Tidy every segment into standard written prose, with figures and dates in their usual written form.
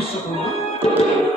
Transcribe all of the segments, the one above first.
ভবিষ্যৎ করে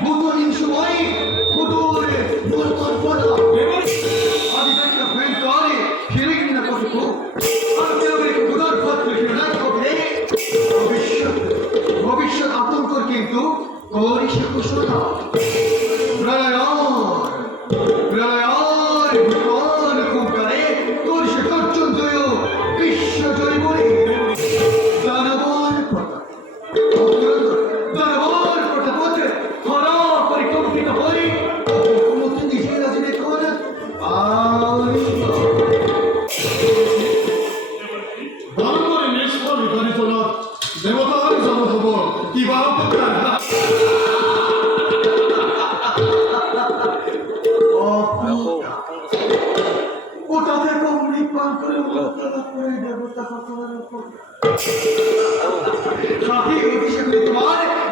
বুধ সময় বুধুর ভবিষ্যৎ আতঙ্কর কিন্তু করিসে ঘোষণা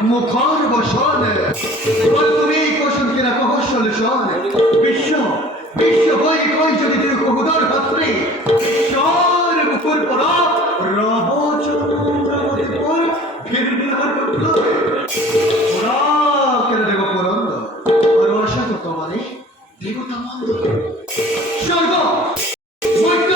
মুখর বসন তুমি কোশন কিনা কৌশল শোন বিশ্ব বিশ্ব বই কই যদি তুই কহুদর পাত্রে ঈশ্বর মুখর পর রব চন্দ্রমতিপুর ফিরবিহার করল ওরা কেন দেব পুরন্দ আর অসাধু তোমারে দেবতা মন্দ স্বর্গ Maitra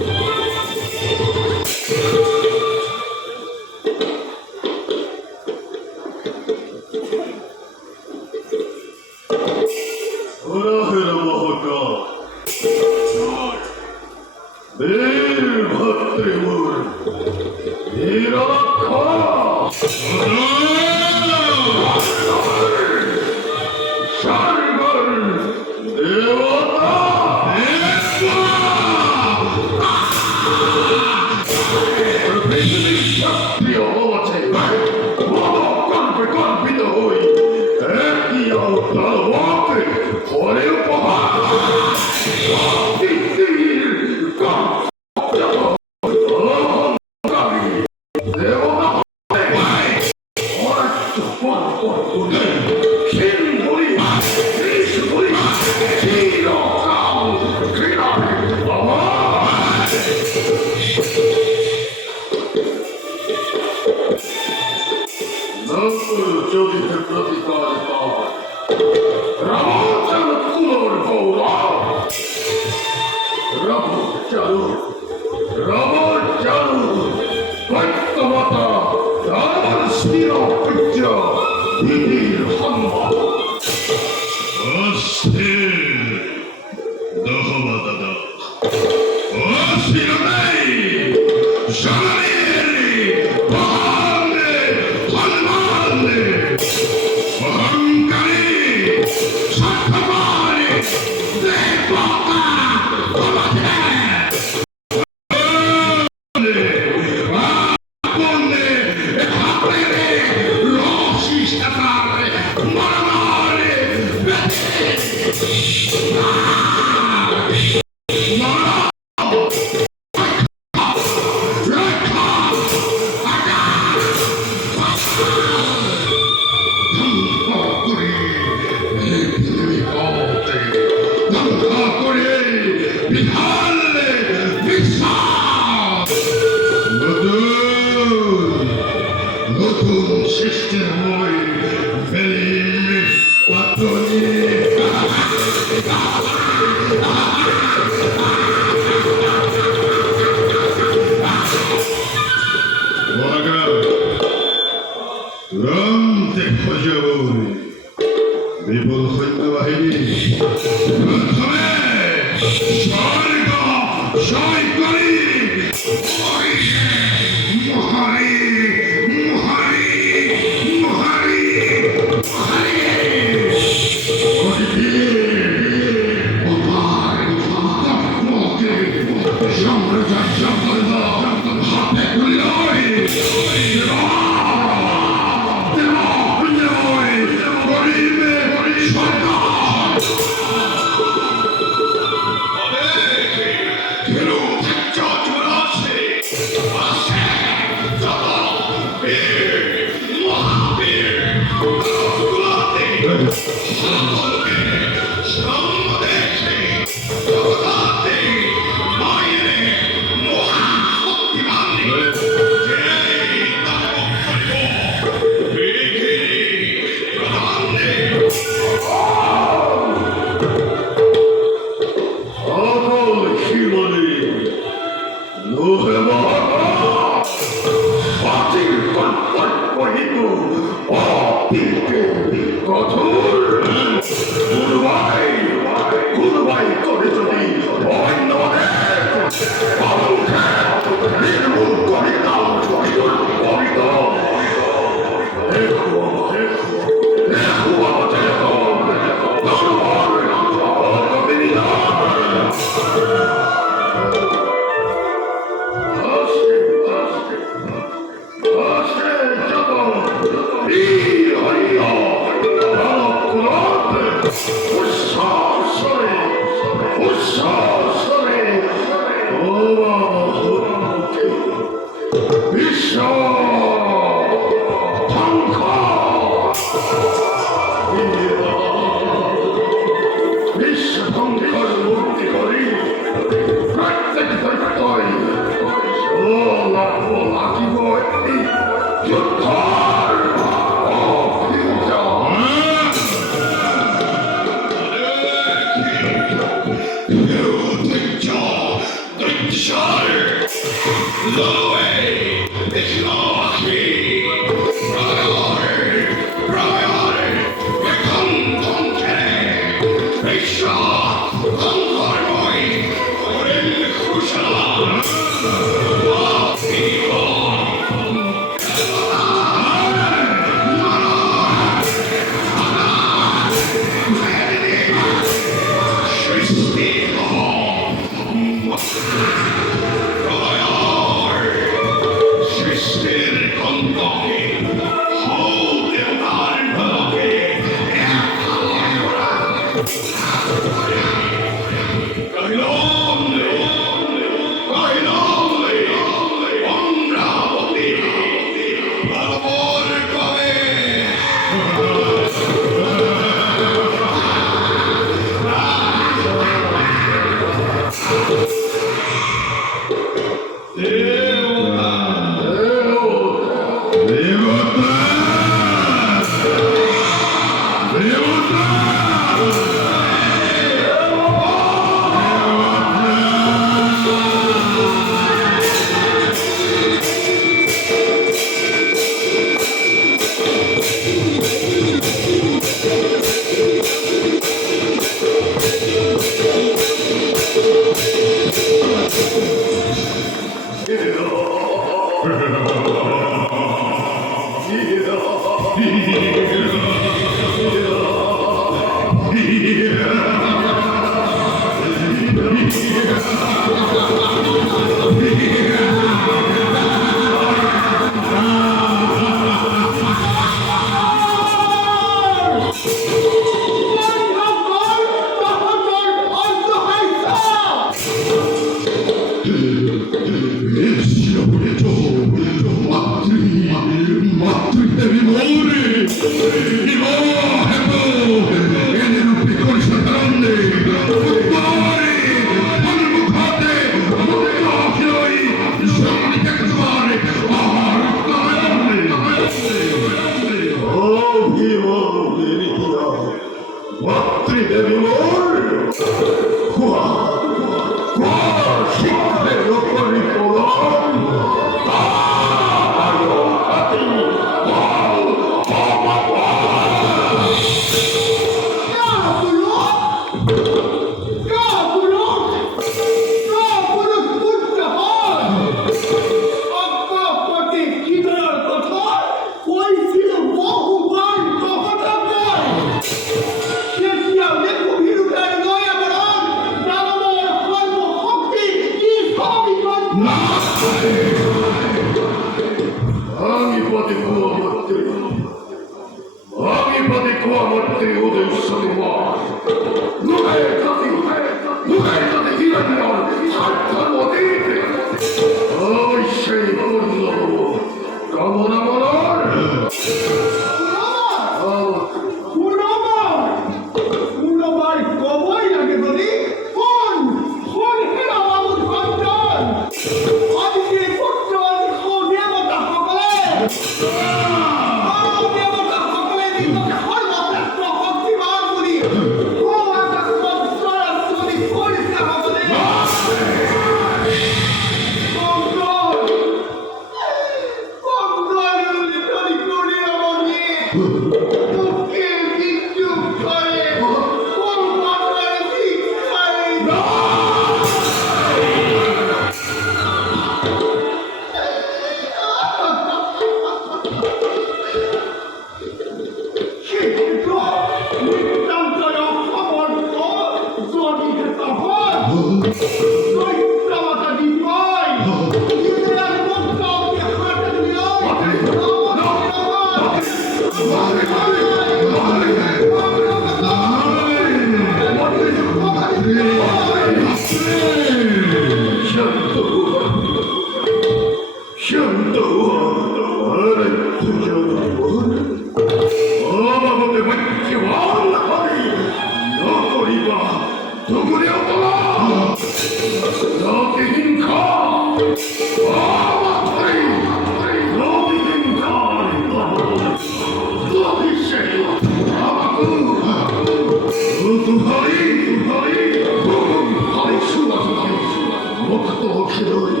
僕とひどいレ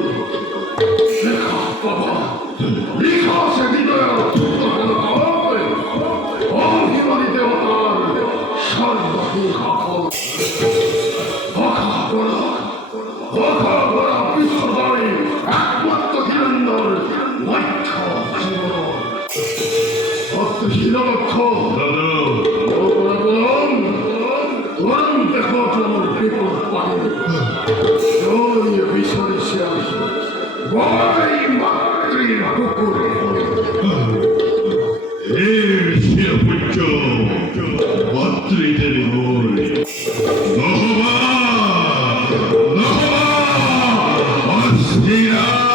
カパパリカセビドヤちょっとこの青い大ひまにでわたるシャルバヒカコバカゴラビストダイアクワットヒルンドルワイカジモノあとひらがこOrang terkotor people pakai, oh ya bisa disiasi, wahai matri hukum. Siapa cowok, matri dari Hori, Nohwa, Astina.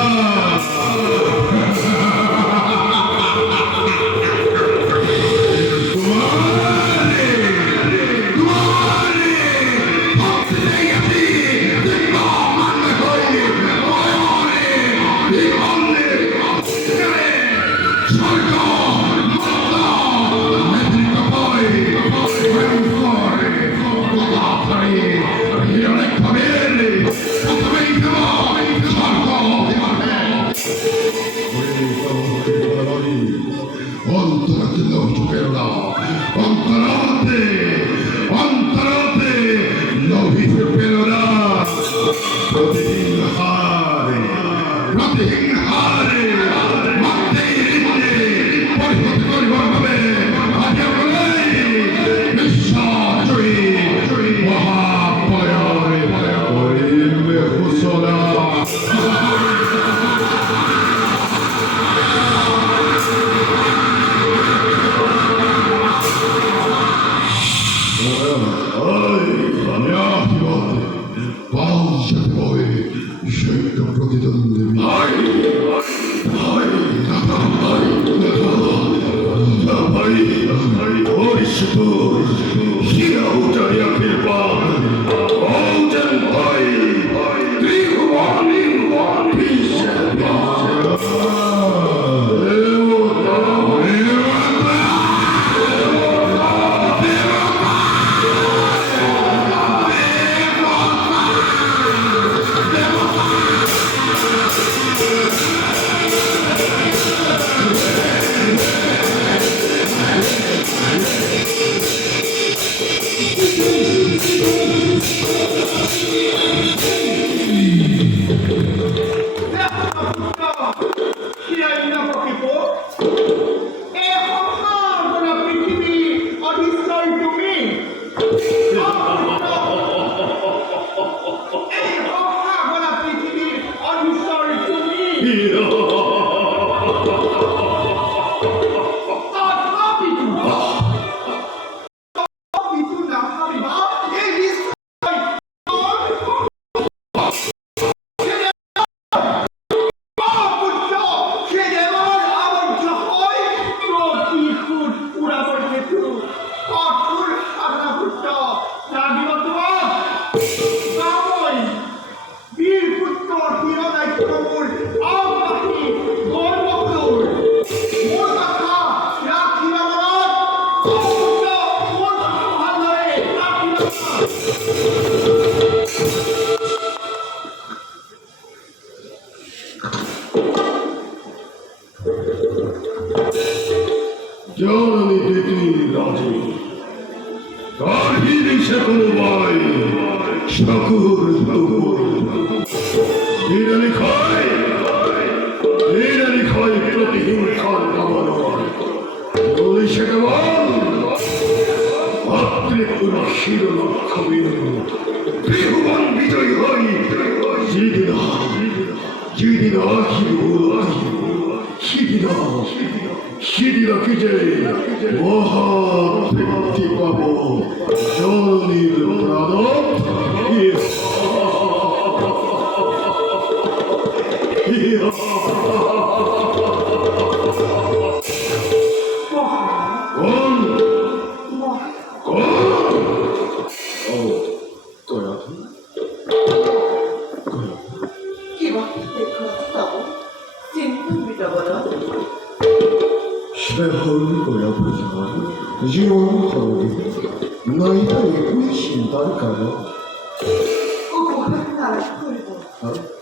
Oh,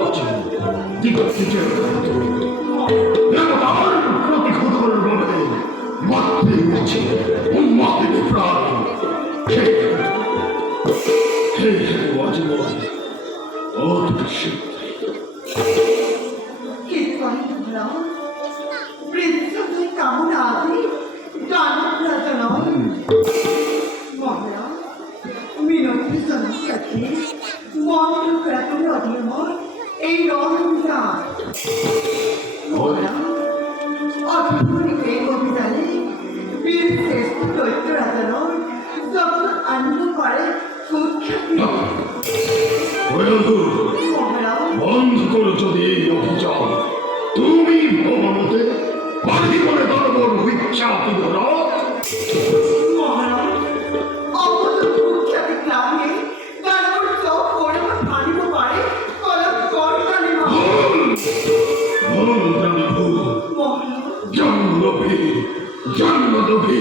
আছে দিগন্তের দেবতার প্রতিঘটন বলে মাতৃ আছে উন্মাদের প্রাণ হে অজীবন অদ্ভুত শক্তি প্রিন্সেসের কামনা আদি জানার রাজা নয় মহারা মিনতি জানার কাছে মন্ত্র প্রাতনে অধীনমন এই রণবিজা মহারা অধীনমণি এই অভিযানে বীর শ্রেষ্ঠ দৈত্য রাজা নয় যখন আনন্দ করে সুখ্যাতি মহারা বন্ধ করো যদি এই অভিযান তুমি ভবনতে পাখি বলে দরবর বিখ্যাতি ধরা মহারাজ অবশ্য সুখ্যাতি গ্রামে তারপর সব করে আনিব পারে কলম করতালি ভুল জানি ভুল মহারাজ জন্মদভি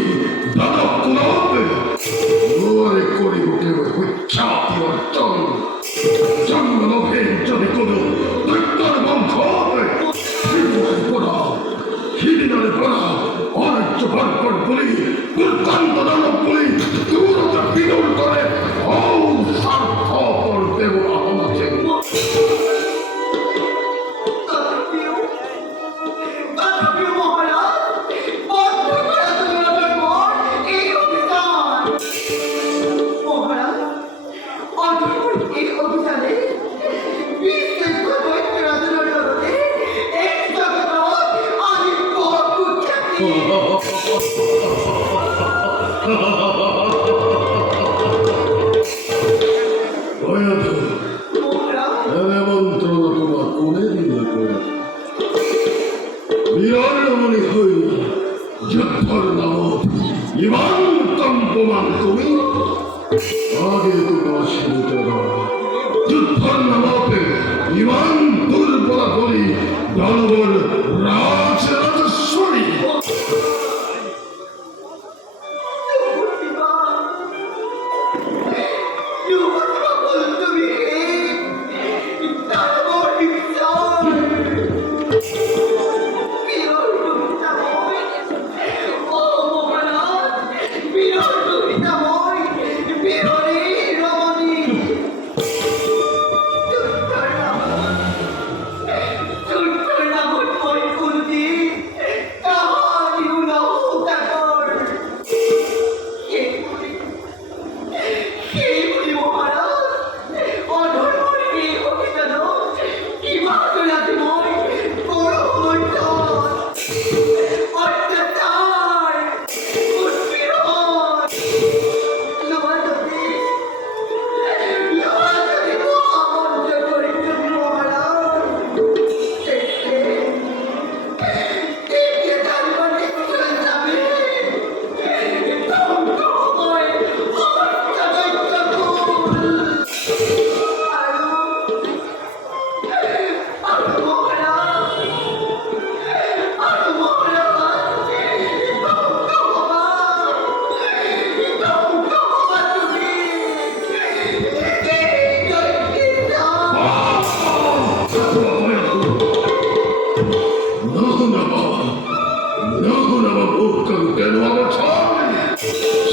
দাদা কুলবে ওরে করি উঠে বিখ্যাতি অর্জন জন্মদভে যদি কোনো দৈত্যর বংশ হিদিনারে পড়া অরাজ্য ভরপর বলি দুর্গন্ধ দানব বলি দূরতা বিদুর করে ও স্বার্থপর দেব আমাকে তথাপিও মহারাজ বন্ধ করে তোলার পর এই অভিযান মহারাজ অধীর এই অভিযানে বিশেষ দৈত্য রাজার জগতে এক জগৎ আদি কুখ্যাতি মন্ত্রণা তোমার কোনে দিলে বিরলমণি হই যুদ্ধর নামত ইমান কম্পমান তুমি আগে তোমার শিরোচরা যুদ্ধর নামতে ইমান দুর্বলা করি দানবর রাজ রাজস্বরী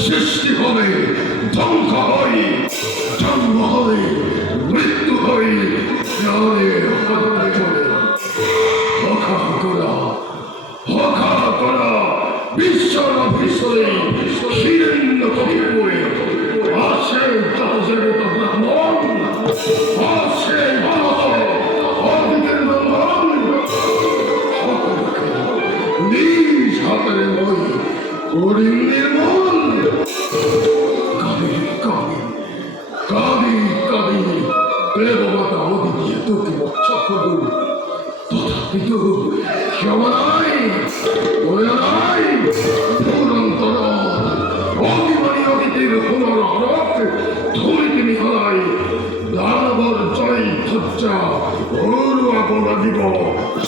সৃষ্টি হবে ধ্বংস হই জন্ম হবে মৃত্যু হই হকা করা বিশ্বর অভিষয়ে হিরণ্য কবিপুরে আসে যত জগত ব্রাহ্মণ আসে যত অদিতের নন্দন নিজ হাতের মই করি নির্মল কাবি কাবি কাবি কাবি দেবমাতা অদিতিয়ে তোকে রক্ষা করুন তথাপি তো ক্ষমা নাই দয়া নাই দুরন্তর অভিমানী অদিতির পুনরহরক ধরিতে নিহলাই দানবর জয় ধজ্জা ওর আপনা দিব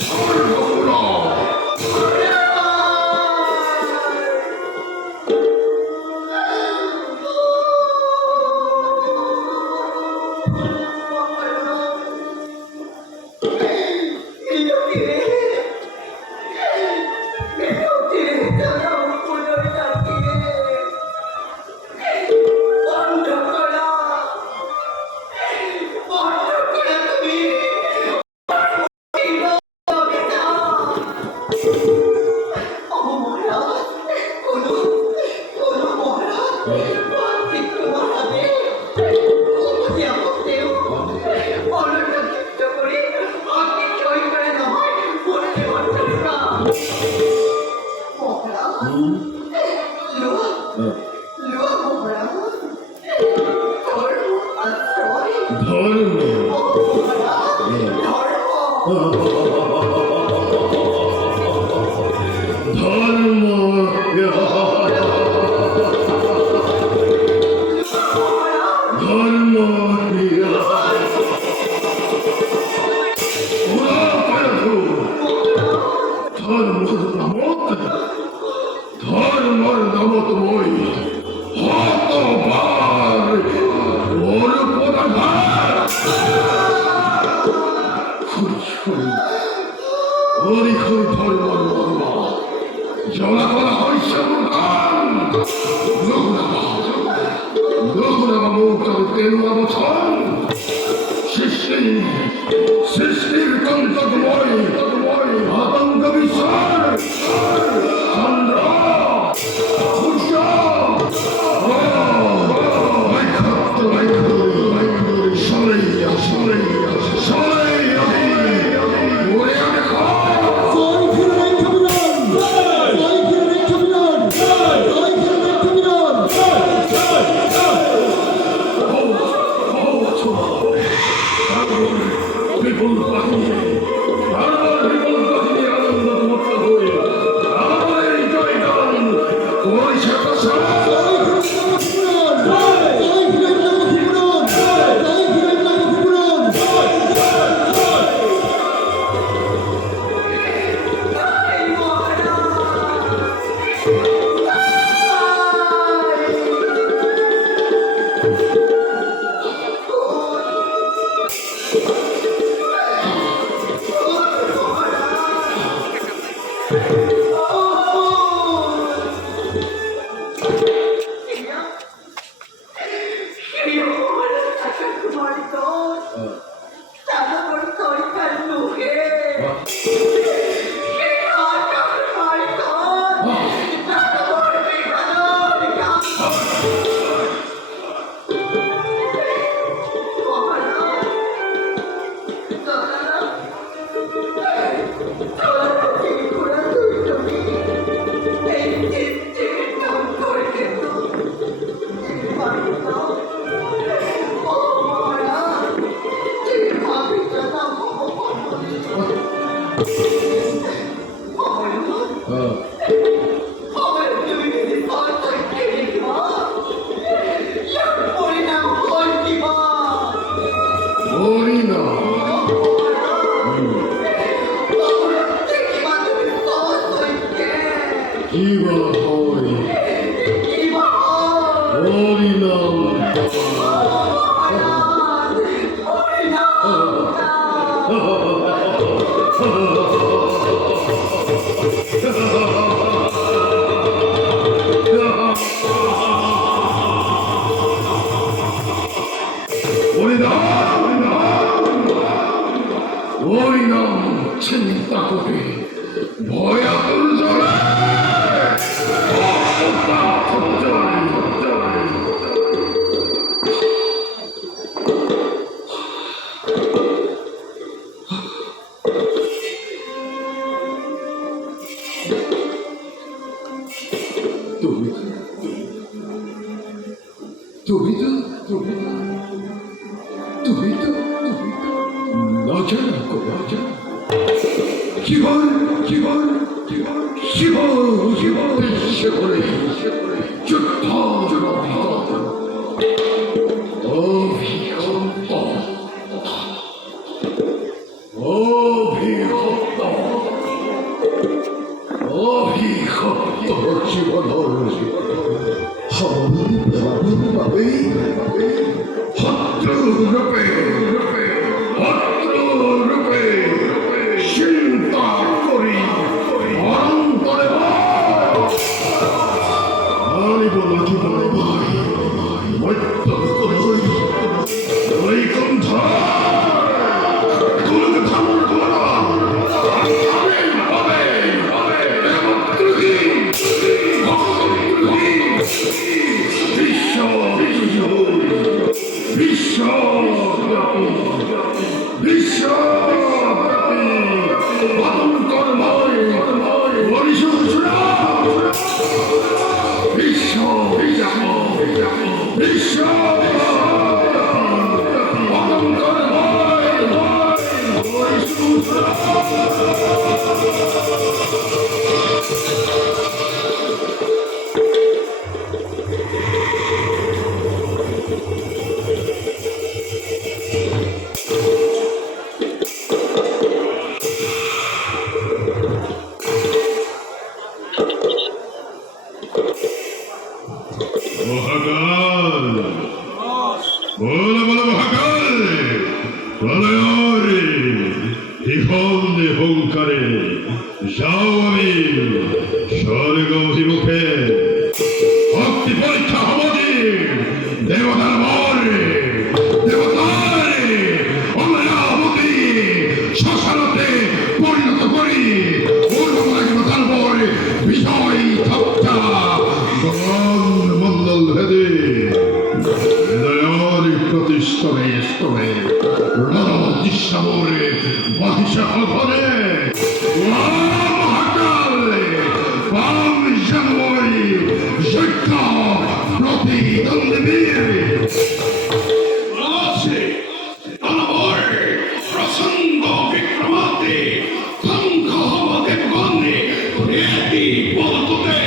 সর্বপুরা ধর্মের নামতময় হতবার ওর পদাঘাত ওরই খুব ধর্মের মর্মা জলা করা হয় সাবধান লঘুনামা মুখ তেরুয়া বছর সৃষ্টির কন্তকময় আতঙ্ক বিস্ময় চন্দ্র সূর্য চিন্তা করে ভয়াতুর জলে বিশ্ব আমি স্বর্গ অভিমুখে ভক্তি পরীক্ষা হবনি দেবতার বরে দেবতারে অমরাবতী শ্মশানতে পরিণত করি দেবতার বরে বিজয় থাপ্তা মন্ডল ভেদে হৃদয়ের প্রতিস্তরে স্তরে রণদৃশ্যামরে মহিষা ঘরে মহাকালে পাম জানুয়ারি যজ্ঞ প্রতিদ্বন্দ্বীর আছে তারপর প্রসঙ্গ বিক্রমাতে ধ্বংস হব দেবগণে প্রিয়তি পদততে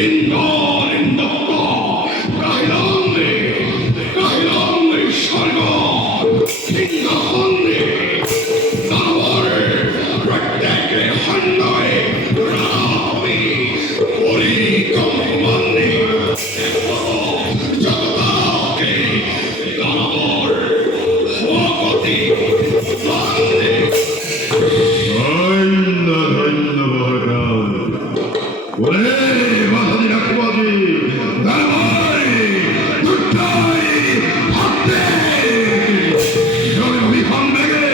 ইন্দর ইন্দত্ত কাহিলান্নে স্বর্গ সিংহাসনে তারপর প্রত্যেকে খণ্ডে রামি পরিকম্পনে জগতাকে তারপর স্বগতি দানে ধন্য ধন্য মহাকাল ওরে মাথাদি রাখবাজি দরবারে দুটাই হাতে জলে অভিমান বেগে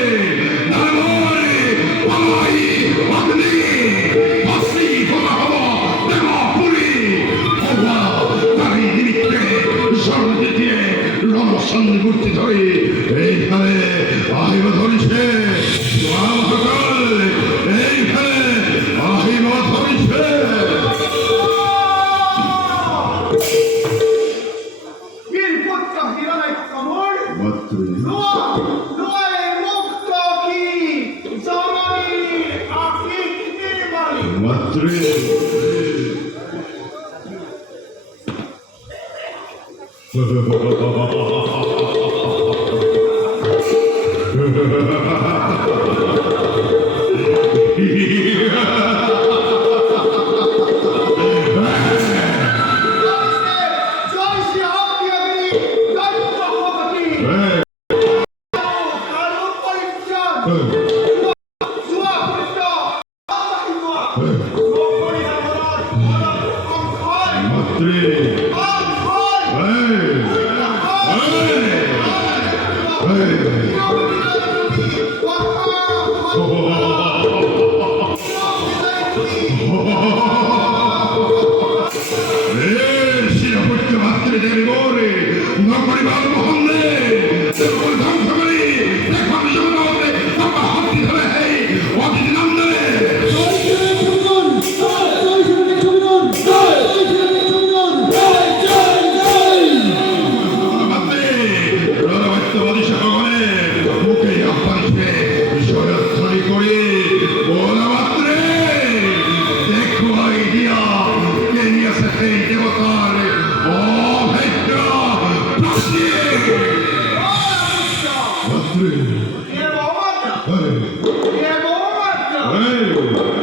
দরবারে পালাই অগ্নি অস্ত্রী ফোটা হব দেবপুরী হওয়া তারি নিমিত্তে স্বর্ণকে দিয়ে রণসন্ধি মূর্তি ধরে এইখানে আহিব ধরিছে মহাকাল এইখানে আহিব ধরিছে বীরপুত্র হিরণয় কমল মাতৃ নয় মুক্ত কি জননী আকিক নির্মল মাতৃ জয় শ্রী অগ্নি অগ্নি জয় ভগবতী কালো পরিচয় সুয়া পুত্র আবাহিমা নকরি আমরার মরণ অঙ্কয় মাতৃ শিরপুত্র মাতৃদেবী মোরে নকরি বালমোহন রে ধ্বংস করি দেখো জগতে বাবা হাতি ধরে হেই অতিথি নন্দনে মুখে আহ্বানিসে জয়ধ্বনি করি বলা মাত্রে দেখো দিয়া কে নিয়েছে সেই দেবতার অভেদ্য প্রাচী মাত্রে এ বাবা এ বাবা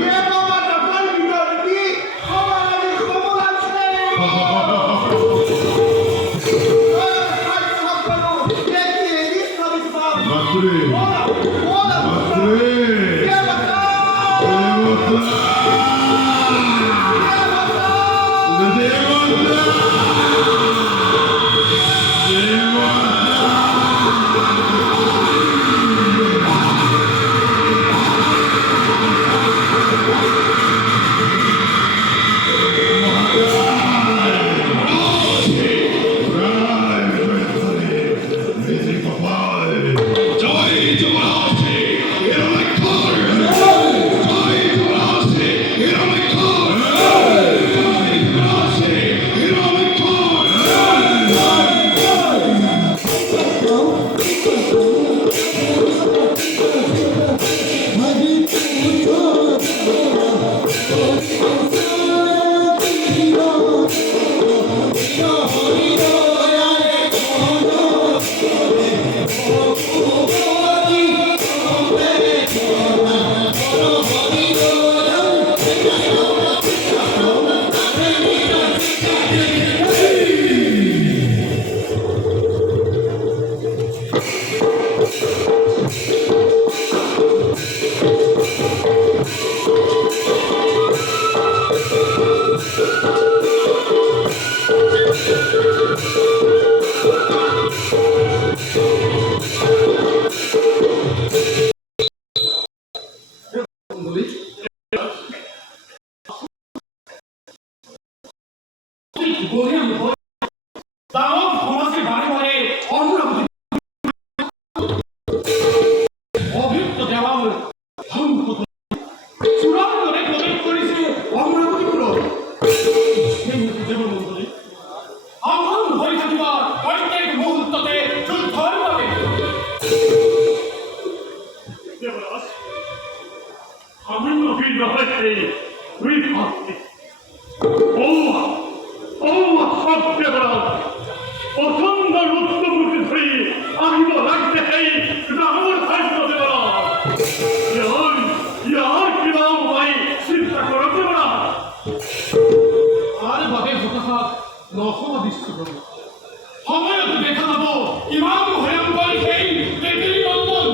এ বাবা তার ভিতর কি আমার খবর আছে মাত্রে মাত্রে জয় জগন্নাথে হিরণ্যক্ষর জয় জগন্নাথে হিরণ্যক্ষর জয় জগন্নাথে হিরণ্যক্ষর দানব সমাজের বারে বারে অমরাবতী অভিযুক্ত দেওয়াল ধ্বংস চূড়ান্ত করে প্রবেশ করেছে অমরাবতী পুরো সেই দেবমন্ত্রী আহ্বান হয়ে থাকিবা প্রত্যেক মুহূর্ততে যুদ্ধের পাবে দেবরাজ সামান্য বীর হয়েছে তুই ভাবছি সব দেবরাজ প্রচন্ড রুদ্রমূর্তি ধরে আমি তো রাখতে চাই আমার ভাগ্য দেবরাজ ইয়ার কিবা উপায় চিন্তা করো দেবরাজ আর বাদে হতাশাত নসমাদিষ্ট করো সময়ত দেখা যাব ইমান ভয়ঙ্কর সেই পৃথিবী নন্দন